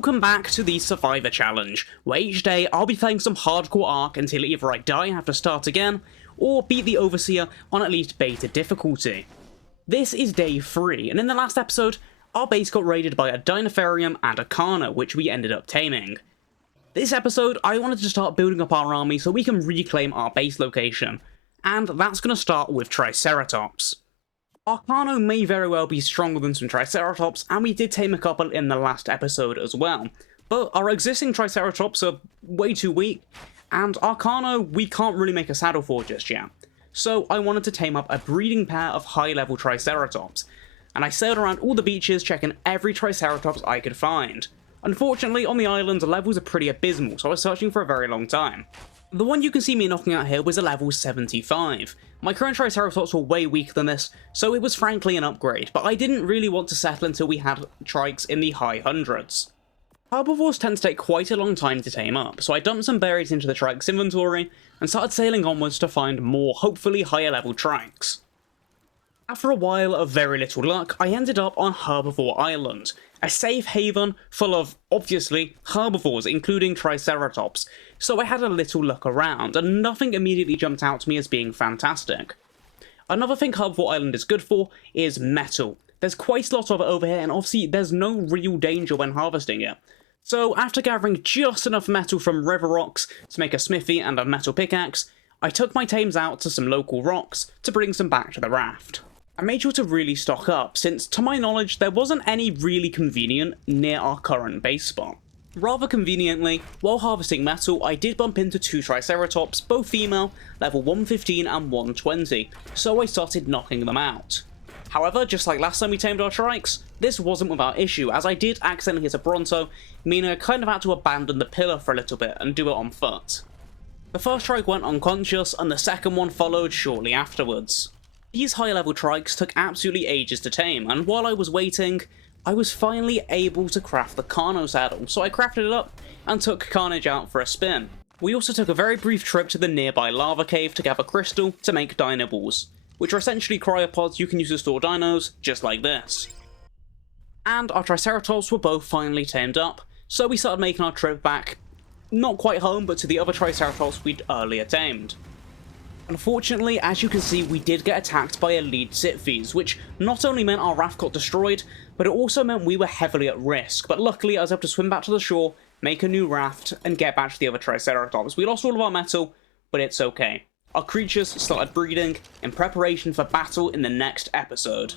Welcome back to the Survivor Challenge, where each day I'll be playing some hardcore Ark until either I die and have to start again, or beat the Overseer on at least beta difficulty. This is day 3, and in the last episode, our base got raided by a Dinotherium and a Kana, which we ended up taming. This episode, I wanted to start building up our army so we can reclaim our base location, and that's going to start with Triceratops. Our Kana may very well be stronger than some Triceratops, and we did tame a couple in the last episode as well, but our existing Triceratops are way too weak, and our Kana we can't really make a saddle for just yet. So I wanted to tame up a breeding pair of high-level Triceratops, and I sailed around all the beaches checking every Triceratops I could find. Unfortunately, on the island, the levels are pretty abysmal, so I was searching for a very long time. The one you can see me knocking out here was a level 75. My current Triceratops were way weaker than this, so it was frankly an upgrade, but I didn't really want to settle until we had trikes in the high hundreds. Herbivores tend to take quite a long time to tame up, so I dumped some berries into the trikes inventory and started sailing onwards to find more, hopefully higher level trikes. After a while of very little luck, I ended up on Herbivore Island, a safe haven full of, obviously, herbivores, including Triceratops, so I had a little look around, and nothing immediately jumped out to me as being fantastic. Another thing Herbivore Island is good for is metal. There's quite a lot of it over here, and obviously there's no real danger when harvesting it. So after gathering just enough metal from river rocks to make a smithy and a metal pickaxe, I took my tames out to some local rocks to bring some back to the raft. I made sure to really stock up, since to my knowledge there wasn't any really convenient near our current base spot. Rather conveniently, while harvesting metal, I did bump into 2 Triceratops, both female, level 115 and 120, so I started knocking them out. However, just like last time we tamed our trikes, this wasn't without issue, as I did accidentally hit a Bronto, meaning I kind of had to abandon the pillar for a little bit and do it on foot. The first trike went unconscious, and the second one followed shortly afterwards. These high-level trikes took absolutely ages to tame, and while I was waiting, I was finally able to craft the Carno saddle, so I crafted it up and took Carnage out for a spin. We also took a very brief trip to the nearby lava cave to gather crystal to make Dinoballs, which are essentially cryopods you can use to store dinos, just like this. And our Triceratops were both finally tamed up, so we started making our trip back, not quite home, but to the other Triceratops we'd earlier tamed. Unfortunately, as you can see, we did get attacked by elite Sitfies, which not only meant our raft got destroyed, but it also meant we were heavily at risk. But luckily, I was able to swim back to the shore, make a new raft, and get back to the other Triceratops. We lost all of our metal, but it's okay. Our creatures started breeding in preparation for battle in the next episode.